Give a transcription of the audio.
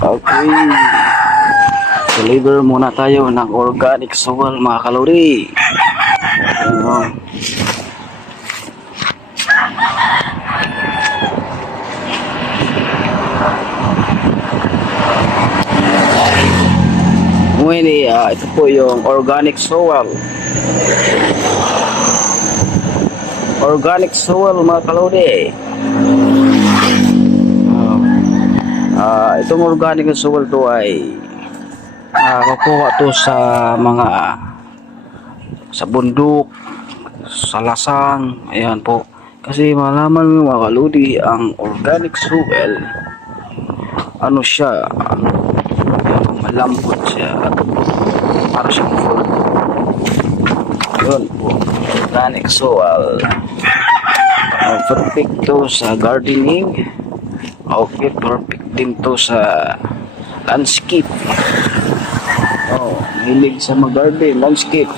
Okay. Deliver muna tayo ng organic soil mga kalori. Ano? Ngayon, ito po yung organic soil. Organic soil mga kalori. Itong organic soil to ay kukuha to sa mga sa bundok, sa lasang, ayan po. Kasi malaman mo mga kalodi, ang organic soil, ano siya, malambot siya, para siyang full. Yun po, organic soil. Perfect to sa gardening. Okay, perfect din to sa landscape. Hilig sa mag-garden, landscape.